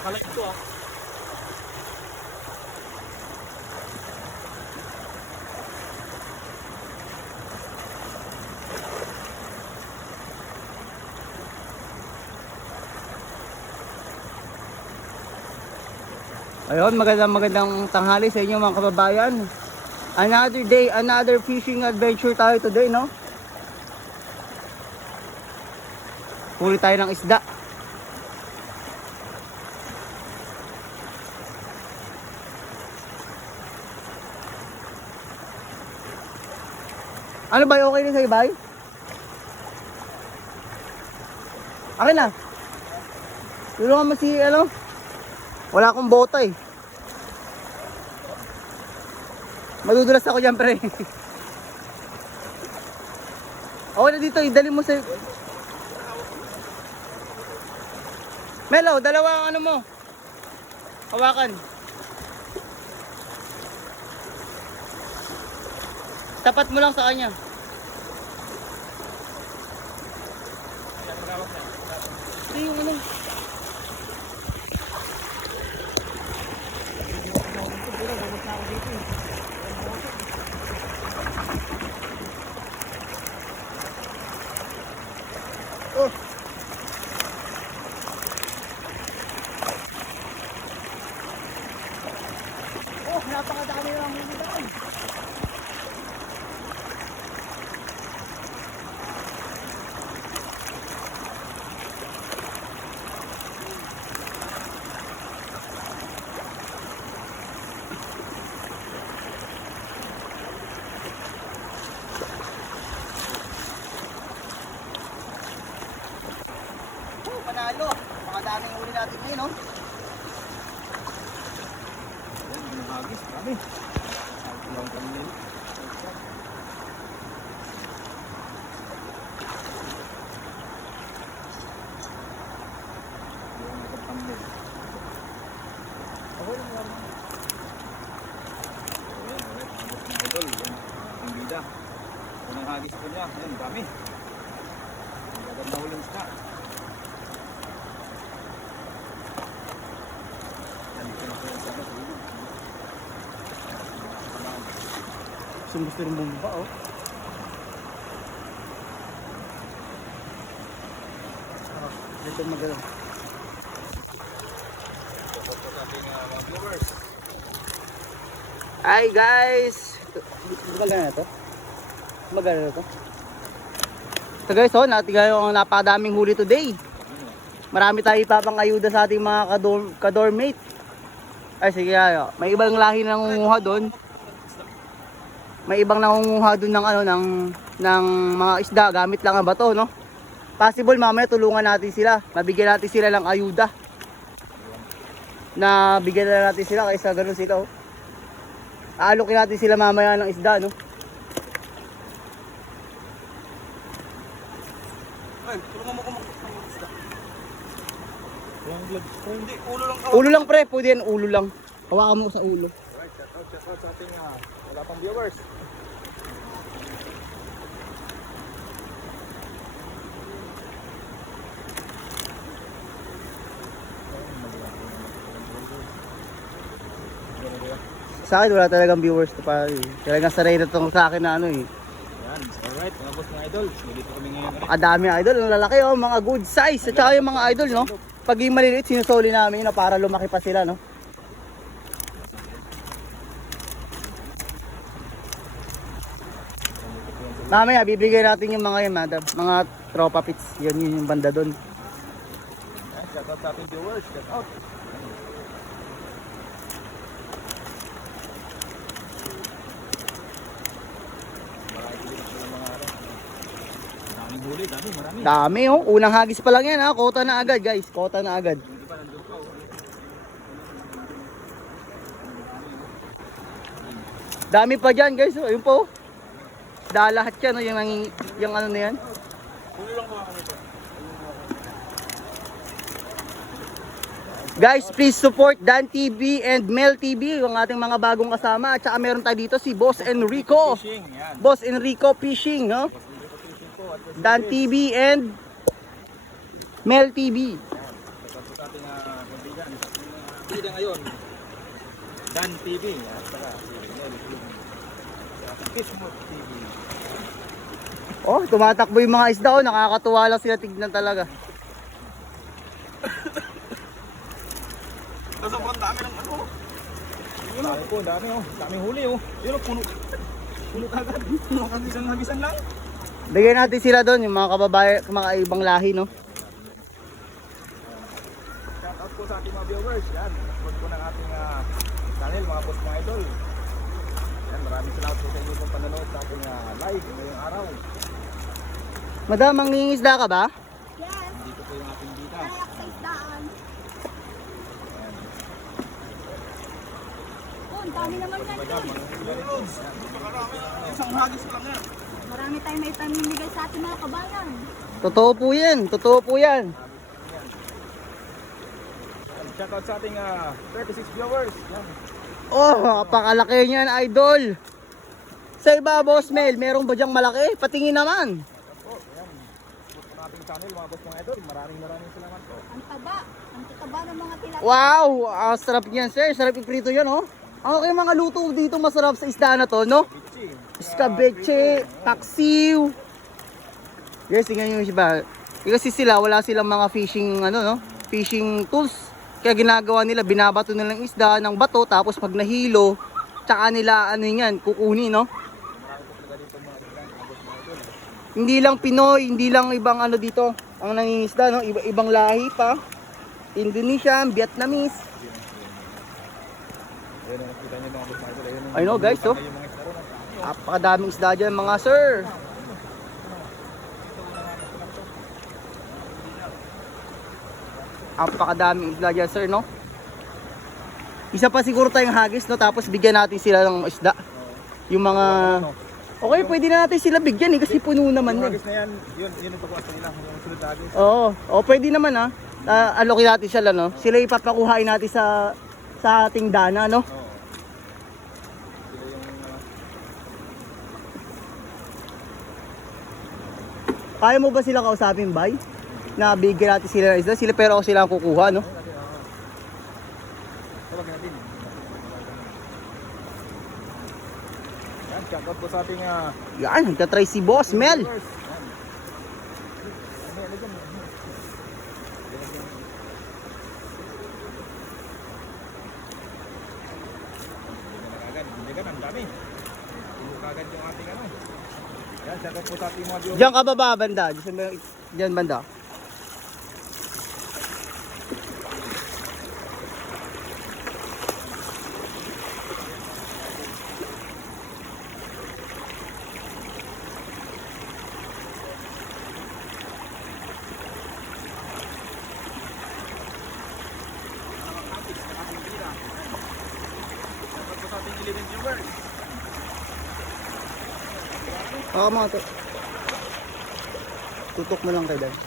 Nakalive to ah. Ayun, magandang tanghali sa inyo mga kababayan. Another day, another fishing adventure tayo today, no? Huli tayo ng isda. Ano ba, okay na sa'yo, bay? Akin na. Tulungan mo si, ano? Wala akong bota eh. Madudulas ako dyan, pre. Okay na dito, idali mo sa... Melo, dalawa ang ano mo. Hawakan. Tapat mo lang sa kanya. Hindi yung ano. Oh. Oh, napakadami lang mga daan. Panalo, makadaming uli natin ngayon, no? Yung hagis, marami. Long thumbnail. Yung thumbnail. Ako lang lang. Idol, yung bida. Unang hagis ko niya, ayun, dami. Ang gaganda huling isda. Gusto rin bumaba, oh. Dito magalaw. Hi guys! Magala na to? Magala na to? So guys, oh, natin kayo ang napakadaming huli today. Marami tayo ipapangayuda sa ating mga kadormate. Ay sige, ayo. May ibang lahi na nangunguha doon. May ibang nangunguha doon ng ano ng mga isda gamit lang ang bato, no? Possible mamaya tulungan natin sila. Mabigyan natin sila ng ayuda. Na bigyan na natin sila kaysa ganoon sila, oh. Aalokin natin sila mamaya ng isda, no? Ay, tulungan mo kumakot ng isda. Yung vlog. Hindi, ulo lang ka. Ulo lang, pre, pwede yan, ulo lang. Hawakan mo sa ulo. Alright, shout out sa ating wala pang viewers. Sa akin wala talagang viewers to pa. Talagang sanay na tong sa akin na ano eh. Yan, alright, mga boss mga idol. Dito kami ngayon. Napakadami idol, ang lalaki, oh, mga good size. At saka yung mga idol, no? Pag yung maliliit, sinusoli namin, no? Para lumaki pa sila, no? Mamaya, bibigay natin yung mga yun, madam. Mga tropa pits. Yun yung banda doon. Yan, shout out sa ating viewers. Shout out. Daming huli, marami. Dami, oh. Unang hagis pa lang yan, ha? Kota na agad, guys. Kota na agad. Hindi pa nandun pa. Dami pa dyan, guys. Oh. Ayun po. Lahat yan, oh. Yung ano na yan. Ulo lang mga kanito. Guys, please support Dan TV and Mel TV, yung ating mga bagong kasama. At saka meron tayo dito si Boss Enrico. Fishing, yan. Boss Enrico Fishing, no? Fishing po at Dan TV and Mel TV. Ito sa ating kaibigan. Yan. Bida ngayon. Dan TV. At saka Kismot TV. Oh, tumatakbo yung mga isda oh, nakakatuwa lang sila tignan talaga. Sobrang dami ng ano. Yun o. Po, dami o. Daming huli o. Yun o, puno. Puno agad. Puno agad isang habisan lang. Bigyan natin sila doon, yung mga kababayan, mga ibang lahi, no? Shout out po sa ating mga viewers. Yan. Support po ng ating channel, mga boss, mga idol. Yan, maraming salamat po sa inyo pong panonood sa ating live ngayong araw. Madam, mangingisda ka ba? Yes, Dito po yung ating bida. kayak sa isdaan. Yan. Oh, ang dami naman yan. Madam, Tol. isang hagis lang yan. Marami tayong may pamimigay sa ating mga kabayan. Totoo po yan, totoo po yan. Shout out sa ating 36 viewers. Yan. Oh, napakalaki niyan, idol. Sa iba, Boss Mel, merong ba dyang malaki? Patingin naman. Po, yan. Support po ng ating channel, mga boss, mga idol. Maraming salamat po. Ang taba ng mga tilapia. Wow, sarap niyan, sir. Sarap iprito yan, oh. Ang okay mga luto dito masarap sa isda na to, no? Bichi. Escabeche, paksiw. Yes, tingnan nyo siya. Kasi sila, wala silang mga fishing, ano, no? Fishing tools. Kaya ginagawa nila, binabato nilang isda ng bato, tapos pag nahilo, tsaka nila, ano yan, kukunin, no? Hindi lang Pinoy, hindi lang ibang ano dito, ang nangingisda, no? Ibang lahi pa. Indonesian, Vietnamese. Ayun, nakita niyo mga boss, mga idol. Ayun, I know, guys, oh. yung mga isda ron. Napakadaming isda dyan, mga sir. Napakadaming isda dyan, sir, no? Isa pa siguro tayong hagis, no? Tapos bigyan natin sila ng isda. Yung mga... Okay, pwede na natin sila bigyan, eh, kasi puno naman, Yung eh. hagis na yan, yun ang pagkuha nila. Yung sunod na hagis. Oo, pwede naman, ha? Alokin natin sila, no? Sila ipapakuhain natin sa ating dana, no? Oo. Sila yung Kaya mo ba sila kausapin, bay? Na bigyan natin sila ng isda, pero ako sila ang kukuha, no? Tawagin natin. Yan, shout out po sa ating Yan, nagtatry si Boss Mel. viewers. Yan. Ano dyan? Binyagan, ang dami. Binyagan yung ating ano. Yan, shout out po sa ating mga viewers. Diyan ka baba, banda. Diyan banda. Shout out po sa ating 11 viewers. Baka mga to. Tutok mo lang kayo dahil.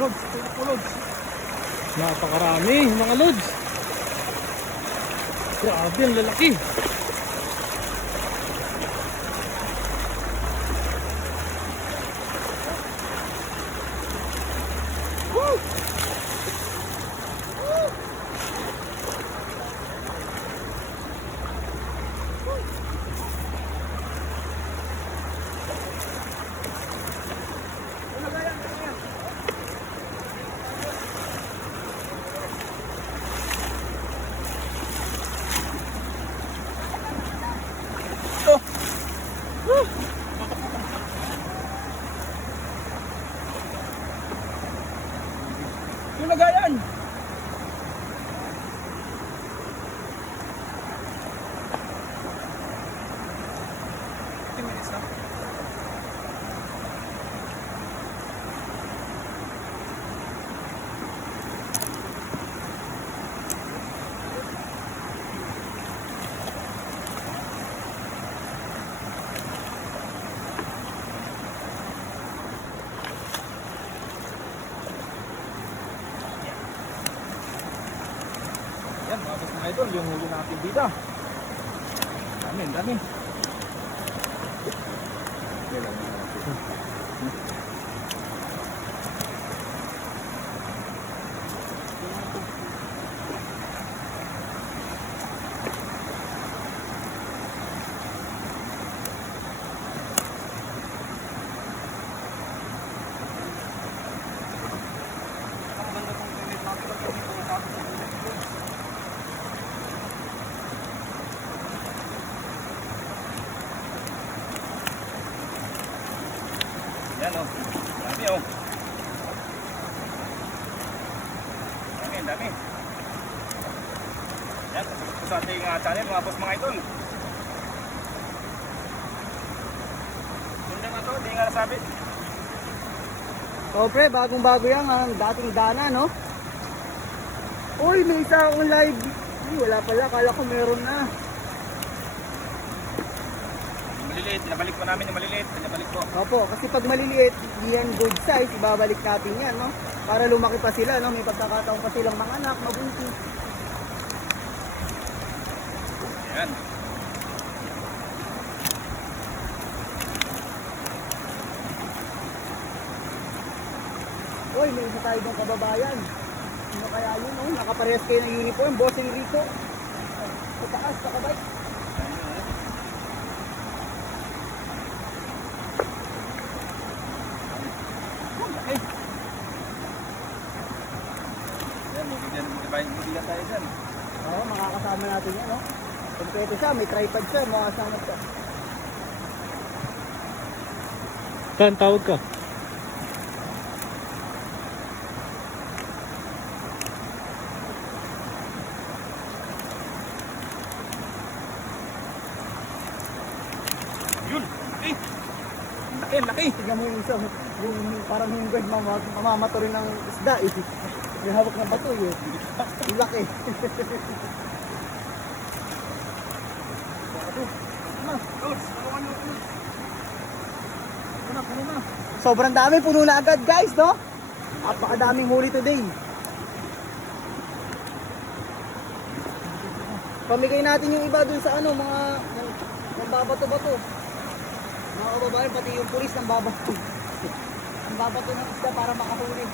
Lods, lods. Napakarami mga lods. Grabe, ang lalaki. Woo! idol, yung huli natin bida. Dami, dami. Yan o. Dami o. Dami, dami. Yan, pasok po sa ating channel mga boss mga idol. Ganda nga to, di nga nasabi. So pre, bagong bago yan, ang dating dana, no? Uy, may isa akong live. Ay, wala pala, kala ko meron na. Maliliit, nabalik po namin yung maliliit. Nabalik po. Opo, kasi pag maliliit, yan good size, ibabalik natin yan, no? Para lumaki pa sila, no? May pagkakataon pa silang mga anak, mabuntis. Yan. Uy, may isa tayo dong kababayan. Sino kaya yun, no? Nakaparehas kayo ng uniform, Boss Enrico. Sa taas, kakabay. Yan, bibigyan tayo dyan. Oo, makakasama natin yan, no? Kompleto siya, may tripod siya, makakasama siya. Saan tawag ka? Yun! Eh! Laki, laki! Tignan mo yung isa, yung parang yung bird mamamato rin ng isda, eh. Yung hawak ng bato, eh. Yung laki. Sobrang dami, puno na agad guys, no? Napakadaming huli today. Pamigay natin yung iba dun sa ano, mga babato-bato. Mga kababayan, pati yung pulis ng babato. Ang babato ng isda para makahuli.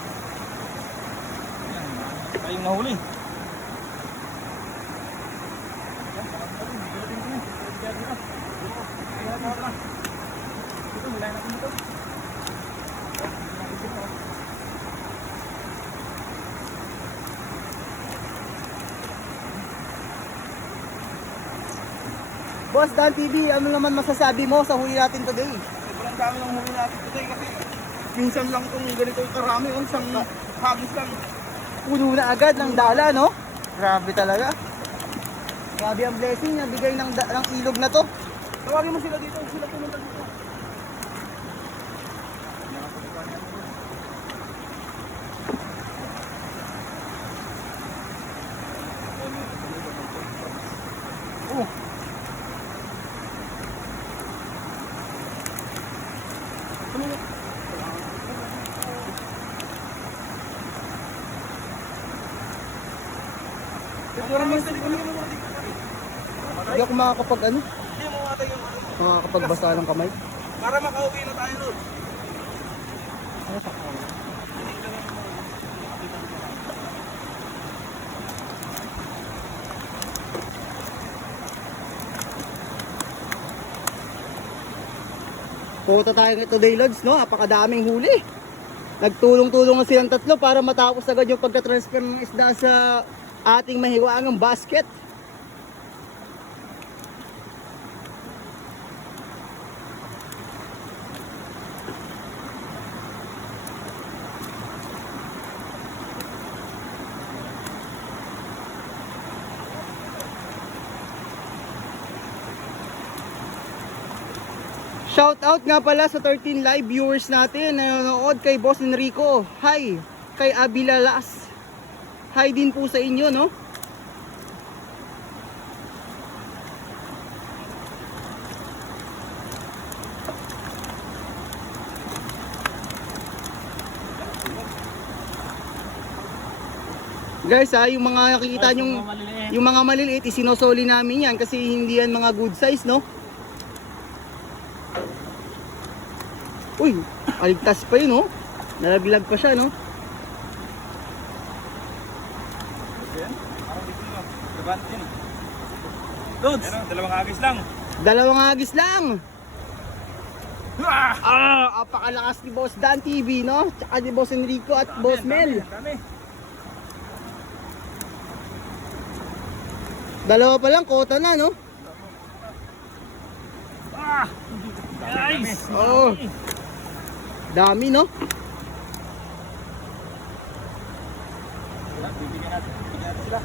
Tayong nahuli. Ito, nilay natin dito. Boss Dan TV, ano naman masasabi mo sa huli natin today? Sobrang dami ng huli natin today kasi minsan lang itong ganito karami. Isang hagis lang. Puno na agad ng dala, no? Grabe talaga. Grabe ang blessing na bigay ng ilog na to. Tawagin mo sila dito. Sila pumunta dito. Oh. Hindi ako makakapag ano, Hindi mo matay yung makakapagbasa ng kamay. para makauwi na tayo doon. Puta tayo today lods, no? Napakadaming huli. Nagtulong-tulong na silang tatlo para matapos agad yung pagka-transfer ng isda sa ating mahiwagang basket. Shout out nga pala sa 13 live viewers natin na nanonood kay Boss Enrico. Hi! Kay Abilalas. Hi din po sa inyo, no? Guys ha, yung mga nakikita nyong, yung mga maliliit, isinosoli namin yan kasi hindi yan mga good size, no? Uy, aligtas pa yun, no? Nalaglag pa siya, no? Yan. Parang dito na. Gabante yan. Lods! Yan, dalawang agis lang. Dalawang agis lang! Ah! Apakalakas ni Boss Dan TV, no? Tsaka ni Boss Enrico at Boss Mel. Dami. Dalawa pa lang, kota na, no? Ah! Nice! Oo. Dami, no? Bibigyan natin sila.